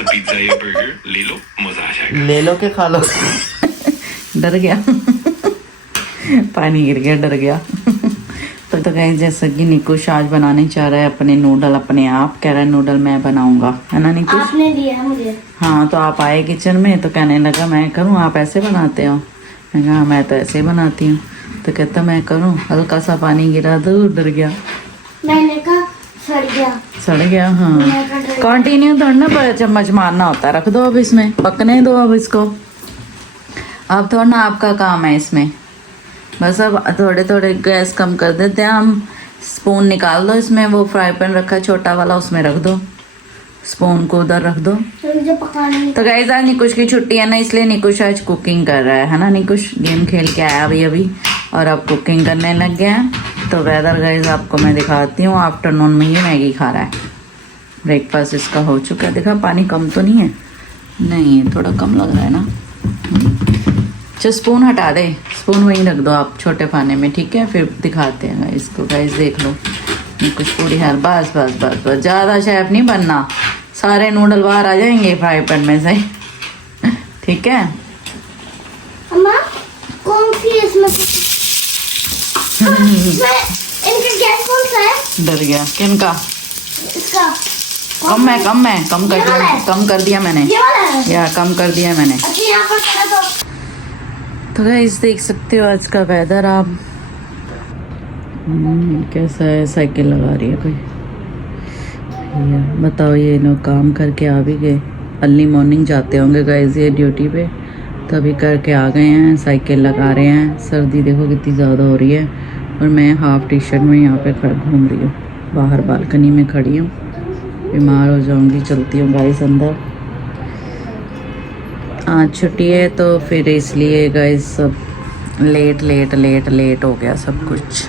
सा पिज्जा या बर्गर ले लो, मजा आ जाएगा। ले लो के खा लो। डर गया पानी गिर गया, डर गया। तो गाइस जैसा कि निकुश आज बनाने चाह रहा है अपने नूडल अपने आप, कह रहा है नूडल मैं बनाऊंगा, है ना निकुश? आपने दिया है मुझे। हाँ, तो आप आए किचन में तो कहने लगा मैं करूँ, आप ऐसे बनाते हो? मैं कहा मैं तो ऐसे बनाती हूँ। तो कहता मैं करूँ, हल्का सा पानी गिरा तो डर गया। मैंने कहा सड़ गया। सड़ गया, हाँ। कंटिन्यू थोड़ा ना चम्मच मारना होता है, रख दो अब इसमें, पकने दो अब इसको। अब थोड़ा ना आपका काम है इसमें, बस अब थोड़े थोड़े गैस कम कर देते हैं हम। स्पून निकाल दो इसमें, वो फ्राई पैन रखा है छोटा वाला, उसमें रख दो, स्पून को उधर रख दो। मुझे पकाने तो गाइस आज निकुश की छुट्टी है ना, इसलिए निकुश आज कुकिंग कर रहा है ना निकुश? गेम खेल के आया अभी अभी और अब कुकिंग करने लग गया है। तो वेदर गाइस आपको मैं दिखाती हूँ, आफ्टरनून में ये मैगी खा रहा है। ब्रेकफास्ट इसका हो चुका है। देखा पानी कम तो नहीं है? नहीं है, थोड़ा कम लग रहा है ना। चल स्पून हटा दे, स्पून वहीं रख दो आप छोटे पाने में, ठीक है? फिर दिखाते हैं गाइस को। गाइस देख लो कुछ पूरी हाल, बस बस बस बस, ज़्यादा शेफ नहीं बनना, सारे नूडल बाहर आ जाएंगे फ्राई पैन में से, ठीक है? अम्मा कौन सी है इसमें? इनका गैस कौन सा है? डर गया, किनका? इसका कम कर दिया मैंने, ये वाला है। या कम कर दिया मैंने। अच्छा यहाँ पर करा तो गाइस देख सकते हो आज का वेदर आप। कैसा है, साइकिल लगा रही है कोई। बताओ, ये लोग काम करके आ भी गए, अर्ली मॉर्निंग जाते होंगे गाइस ये ड्यूटी पे, तो अभी करके आ गए हैं, साइकिल लगा रहे हैं। सर्दी देखो कितनी ज़्यादा हो रही है और मैं हाफ टी शर्ट में यहाँ पे घूम रही हूँ, बाहर बालकनी में खड़ी हूँ, बीमार हो जाऊँगी, चलती हूँ गाइस अंदर। आज छुट्टी है तो फिर इसलिए गाइस सब लेट हो गया सब कुछ।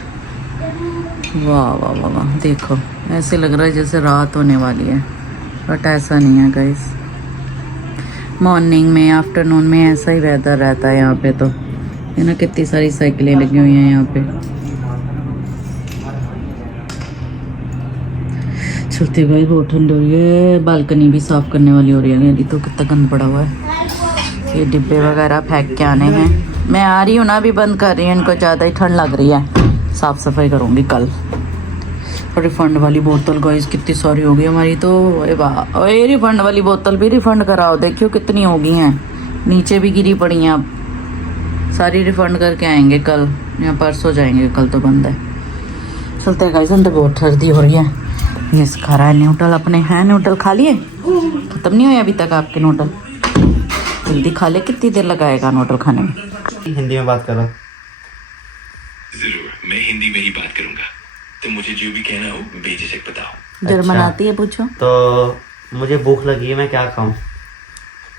वाह वाह वाह वाह, देखो ऐसे लग रहा है जैसे रात होने वाली है, बट ऐसा नहीं है गाइस। मॉर्निंग में आफ्टरनून में ऐसा ही वेदर रहता है यहाँ पे। तो है ना, कितनी सारी साइकिलें लगी हुई हैं यहाँ पे। चलते भाई बहुत ठंड हो रही है, बालकनी भी साफ करने वाली हो रही है। अभी तो कितना गंद पड़ा हुआ है, ये डिब्बे वगैरह फेंक के आने हैं। मैं आ रही हूँ ना, अभी बंद कर रही हूँ, इनको ज़्यादा ही ठंड लग रही है, साफ़ सफाई करूँगी कल। और रिफ़ंड वाली बोतल गाइस कितनी सारी हो गई हमारी तो, वाह। ये रिफ़ंड वाली बोतल भी रिफ़ंड कराओ, देखियो कितनी हो गई हैं, नीचे भी गिरी पड़ी हैं। अब सारी रिफ़ंड करके आएंगे कल या परसों जाएंगे, कल तो बंद है। चलते हैं गाइस, अंदर बहुत सर्दी हो रही है। ये खा रहा है नूडल अपने, हैं नूडल खा लिए? ख़त्म नहीं हुए अभी तक आपके नूडल? जल्दी खा ले, कितनी देर लगाएगा नूडल खाने में? हिंदी में बात करो। जरूर, मैं हिंदी में ही बात करूंगा, तो मुझे जो भी कहना हो बेझिझक बताओ। जर्मन अच्छा। आती है? पूछो। तो मुझे भूख लगी है, मैं क्या खाऊं?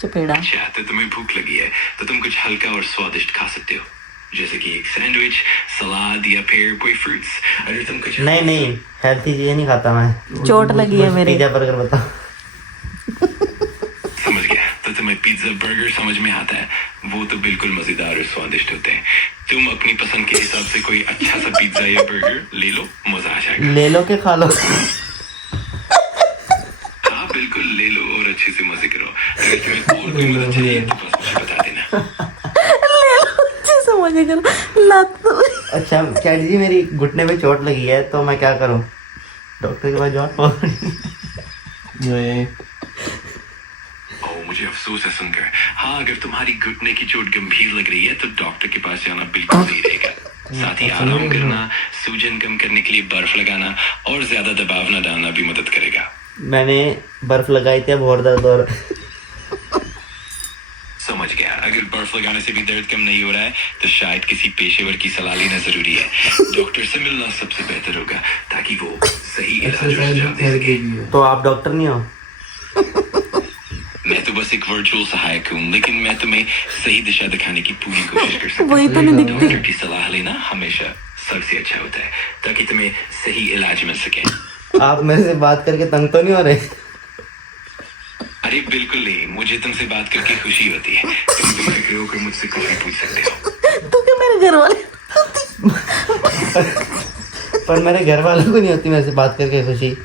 चपेड़ा। अच्छा, तो तुम्हें भूख लगी है तो तुम कुछ हल्का और स्वादिष्ट खा सकते हो, जैसे कि एक सैंडविच, सलाद या फिर कोई फ्रूट्स। अगर तुम कुछ नहीं, हेल्थी चीजें नहीं खाता मैं। चोट लगी है मेरे। पिज्जा बर्गर बताओ। समझ गया, तो तुम्हें पिज्जा बर्गर समझ में आता है, वो तो बिल्कुल मजेदार और स्वादिष्ट होते हैं। तुम अपनी पसंद के हिसाब से कोई अच्छा सा पिज्जा या बर्गर ले लो, मजा आ जाएगा। ले लो के खा लो। हाँ बिल्कुल, ले लो और अच्छे से मजे करो। अगर तुम्हें और कोई मदद चाहिए तो बस मुझे बता देना। मजे करो, लत। अच्छा क्या जी, मेरी घुटने में चोट लगी है तो मैं क्या करूं? डॉक्टर के पास जाओ। मुझे अफसोस है सुनकर। हाँ, अगर तुम्हारी घुटने की चोट गंभीर लग रही है तो डॉक्टर के पास जाना बिल्कुल सही रहेगा। साथ ही आराम करना, सूजन कम करने के लिए बर्फ लगाना और ज्यादा दबाव न डालना भी मदद करेगा। मैंने बर्फ लगाई थी, अब और दर्द और। समझ गया, अगर बर्फ लगाने से भी दर्द कम नहीं हो रहा है तो शायद किसी पेशेवर की सलाह लेना जरूरी है। डॉक्टर से मिलना सबसे बेहतर होगा ताकि वो सही इलाज और सुझाव दे सके। तो आप डॉक्टर नहीं हो? मैं तो बस एक वर्चुअल सहायक हूँ, लेकिन मैं तुम्हें सही दिशा दिखाने की पूरी कोशिश कर सकता वही तो नहीं हूँ। दिखती। डॉक्टर की सलाह लेना हमेशा सबसे अच्छा होता है ताकि तुम्हें सही इलाज मिल सके। आप मेरे से बात करके तंग तो नहीं हो रहे? अरे बिल्कुल नहीं, मुझे तुमसे बात करके खुशी होती है। तुम बेफिक्र होकर मुझसे कुछ भी पूछ सकते हो। तू क्या मेरे घर वाले? पर मेरे घर वालों को नहीं होती मेरे से बात करके खुशी।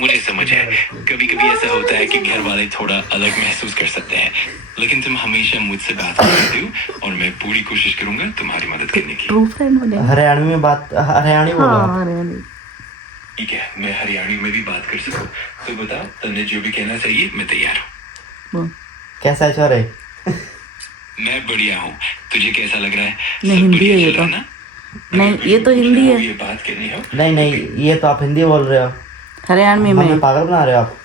मुझे समझ है, कभी कभी ऐसा होता है कि घर वाले थोड़ा अलग महसूस कर सकते हैं, लेकिन तुम हमेशा मुझसे बात करते हो और मैं पूरी कोशिश करूंगा तुम्हारी मदद करने की। ट्रू फ्रेंड बने। हरियाणवी में बात, हरियाणी बोलो आप। हाँ हरियाणी। ठीक है, मैं हरियाणवी में भी बात कर सकूं, तो बताओ तुमने जो भी कहना चाहिए, मैं तैयार हूँ। वो, कैसा है छोरे? मैं बढ़िया हूँ, तुझे कैसा लग रहा है? नहीं, सब हिंदी बढ़िया है ये चल रहा तो। ना? नहीं, अगर ये कुछ तो पूछना हिंदी हो है। या बात करनी हो, नहीं नहीं, ये तो आप हिंदी बोल रहे हो, हरियाणवी हमें में। पागल बना रहे हो आप।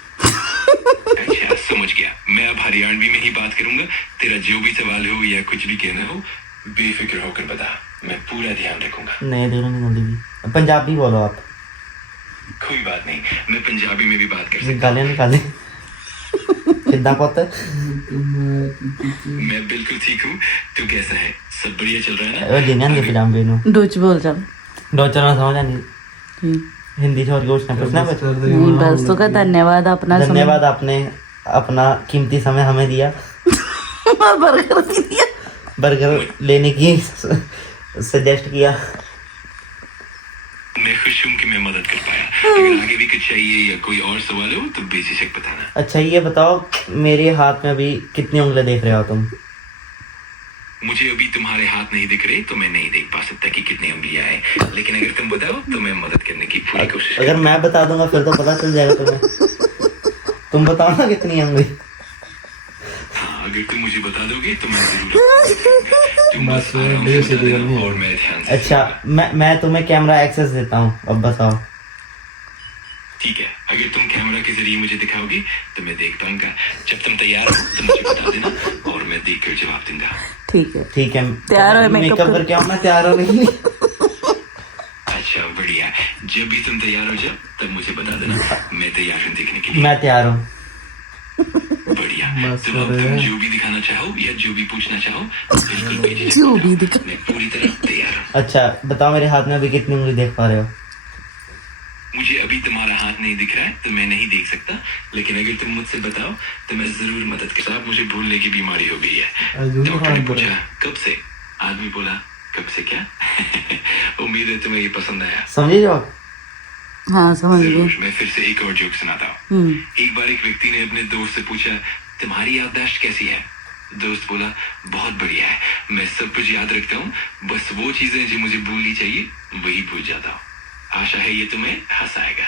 अच्छा समझ गया। मैं अब हरियाणवी में ही बात करूंगा। तेरा जो भी सवाल हो या कुछ भी कहना हो, बेफिक्र होकर बता, मैं पूरा ध्यान रखूंगा। नहीं देखो नहीं, पंजाबी बोलो आप। कोई बात नहीं, मैं पंजाबी में भी बात कर सकता गालियां निकाले कितना पुत है? हूँ। मैं बिल्कुल ठीक हूँ। तू कैसा है? सब बढ़िया चल रहा है वो ना? जिन्हें नहीं पंजाबी नु डुच बोल चल। दो चरण समझ नहीं, हम्म। हिंदी से और कुछ पूछना कुछ? नहीं बस तो का धन्यवाद अपना धन्यवाद, आपने अपना कीमती समय हमें दिया, बर्गर भी दिया। बर्गर लेने की सजेस्ट किया। मैं खुश हूँ कि मैं मदद कर पाया। अगर आगे भी कुछ चाहिए या कोई और सवाल हो तो बेझिझक बताना। अच्छा ये बताओ, मेरे हाथ में अभी कितनी उंगलियां देख रहे हो तुम? मुझे अभी तुम्हारे हाथ नहीं दिख रहे, तो मैं नहीं देख पा सकता कि कितनी उंगलियां हैं, लेकिन अगर तुम बताओ तो मैं मदद करने की पूरी कोशिश अगर मैं बता दूंगा फिर तो पता चल जाएगा तुम्हें। तुम बताओ ना कितनी उंगली। हाँ, अगर तुम मुझे बता दोगे तो मैं जरूर तुम बस आराम से बता देना और मैं ध्यान से अच्छा मैं तुम्हें कैमरा एक्सेस देता हूँ, अब बताओ। ठीक है, अगर तुम कैमरा के जरिए मुझे दिखाओगे तो मैं देख पाऊंगा। जब तुम तैयार हो तो मुझे बता देना और मैं देख कर जवाब दूंगा। ठीक है। ठीक है, तैयार हो? मेकअप करके आऊँ? मैं तैयार हो नहीं। अच्छा बढ़िया, जब भी तुम तैयार हो जाओ तब मुझे बता देना, मैं तैयार हूँ देखने के लिए। मैं तैयार हूँ। बढ़िया, तो अब तुम जो भी दिखाना चाहो या जो भी पूछना चाहो बिल्कुल बेझिझक जो भी बताओ। दिखा। मैं पूरी तरह तैयार हूँ। अच्छा बताओ, मेरे हाथ में अभी कितनी उंगली देख पा रहे हो? मुझे अभी तुम्हारा हाथ नहीं दिख रहा है तो मैं नहीं देख सकता, लेकिन अगर तुम मुझसे बताओ तो मैं जरूर मदद कर। साहब मुझे भूलने की बीमारी हो गई है। डॉक्टर ने पूछा कब से, आदमी बोला कब से क्या? उम्मीद है तुम्हें ये पसंद आया। समझे जो आप? हाँ समझ गए। जरूर, मैं फिर से एक और जोक सुनाता हूँ। एक बार एक व्यक्ति ने अपने दोस्त से पूछा तुम्हारी याददाश्त कैसी है? दोस्त बोला बहुत बढ़िया है, मैं सब कुछ याद रखता हूँ, बस वो चीजें जो मुझे भूलनी चाहिए वही भूल जाता हूँ। आशा है ये तुम्हें हंसाएगा।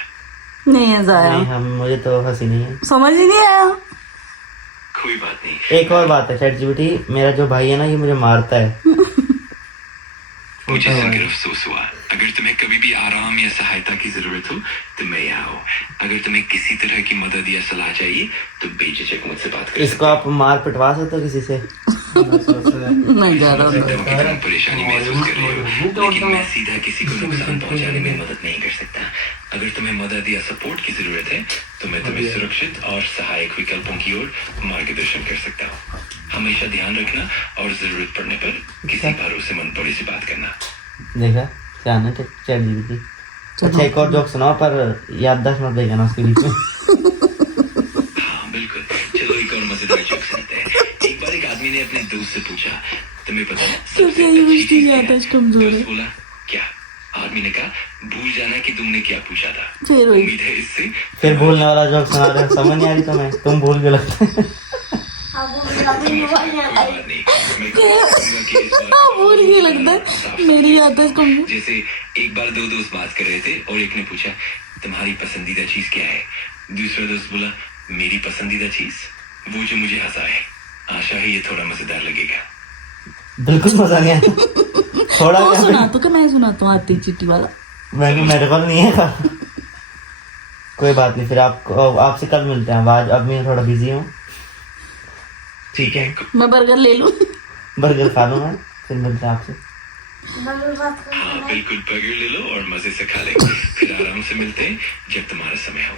नहीं हंसाया। नहीं हम, मुझे तो हंसी नहीं है। समझ ही नहीं आया। कोई बात नहीं। एक और बात है ChatGPT, मेरा जो भाई है ना ये मुझे मारता है। मुझे सुनकर अफसोस हुआ। अगर तुम्हें कभी भी आराम या सहायता की जरूरत हो तो मैं यहाँ हूँ। अगर तुम्हें किसी तरह की मदद या सलाह चाहिए तो बेझिझक मुझसे बात कर इसको आप मार पिटवा सकते हो किसी से? मैं जा रहा हूँ। तुम परेशानी महसूस कर रही हो, लेकिन मैं सीधा किसी को नुकसान पहुंचाने में मदद नहीं कर सकता। अगर तुम्हें मदद या सपोर्ट की जरूरत है तो मैं तुम्हें सुरक्षित और सहायक विकल्पों की ओर मार्गदर्शन कर सकता हूँ। हमेशा ध्यान रखना और जरूरत पड़ने पर किसी भरोसेमंद बड़े से बात करना। देखा क्या ना ChatGPT। अच्छा एक और जोक सुनाओ, पर याददाश्त मत देगा ना उसके बीच में। हाँ बिल्कुल, चलो एक और मजेदार जोक सुनते हैं। एक बार एक आदमी ने अपने दोस्त से पूछा तुम्हें पता है सबसे अच्छी चीज क्या है? दोस्त बोला क्या? आदमी ने कहा भूल जाना कि तुमने क्या पूछा था। फिर वही। उम्मीद है इससे फिर भूलने वाला जोक सुना रहे हो, समझ नहीं आ रही तुम्हें? तुम भूल गए लगता है। कोई बात नहीं, मैं कहूंगा कि इस बार भूल ही लगता है मेरी याददाश्त कम। जैसे एक बार दो दोस्त बात कर रहे थे और एक ने पूछा तुम्हारी पसंदीदा चीज क्या है? दूसरा दोस्त बोला मेरी पसंदीदा चीज वो जो मुझे हंसाए। आशा है ये थोड़ा मजेदार लगेगा। बिल्कुल मजा नहीं आया। थोड़ा तो क्या? सुना तो कि मैं सुनाता हूँ आती चिट्ठी वाला। मेरे को नहीं है। कोई बात नहीं, फिर आपसे कल मिलते हैं। आज अब मैं थोड़ा बिजी हूँ। ठीक है, मैं बर्गर ले लूँ। बर्गर खा लूँ मैं, फिर मिलते हैं आपसे। हाँ बिल्कुल, बर्गर ले लो और मजे से खा लेंगे। फिर आराम से मिलते हैं जब तुम्हारा समय हो।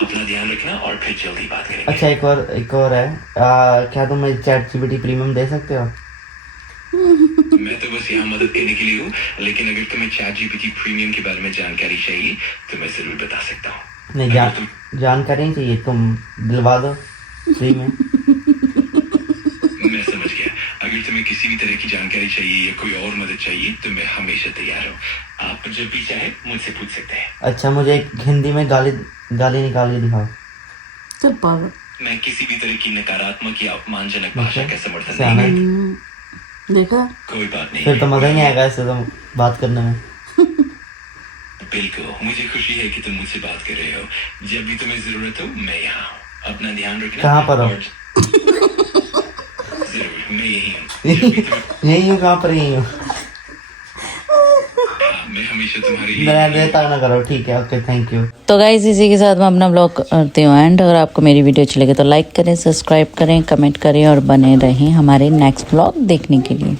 अपना ध्यान रखना और फिर जल्दी बात करेंगे। अच्छा एक और है, क्या तुम मुझे ChatGPT प्रीमियम दे सकते हो? मैं तो बस यहाँ मदद करने के लिए हूँ, लेकिन अगर तुम्हें ChatGPT प्रीमियम के बारे में जानकारी चाहिए तो मैं जरूर बता सकता हूँ। नहीं जानकारी नहीं चाहिए, तुम दिलवा दो फ्री में। मैं समझ गया। अगर तुम्हें किसी भी तरह की जानकारी चाहिए या कोई और मदद चाहिए तो मैं हमेशा तैयार हूँ। आप जब भी चाहे मुझसे पूछ सकते हैं। अच्छा मुझे एक हिंदी में गाली निकाल के दिखाओ। चल पागल। मैं किसी भी तरह की नकारात्मक या अपमानजनक भाषा का समर्थन से आना नहीं है। करता। देखा कोई बात नहीं। फिर तो मजा ही नहीं आएगा ऐसे तो बात करने में। बिल्कुल, मुझे खुशी है कि तुम मुझसे बात कर रहे हो। जब भी तुम्हें जरूरत हो मैं यहाँ हूँ। अपना ध्यान रखना। कहाँ पर हो? और- जरूर, मैं यही हूँ। जब भी तुम्हें- यही हूँ, कहाँ पर यही हूँ। हाँ, मैं हमेशा तुम्हारे लिए। मेरा तंग ना करो, ठीक है, ओके, थैंक यू। तो गाइज इसी के साथ मैं अपना ब्लॉग करती हूँ एंड। अगर आपको मेरी वीडियो अच्छी लगे तो लाइक करें, सब्सक्राइब करें, कमेंट करें और बने रहें हमारे नेक्स्ट ब्लॉग देखने के लिए।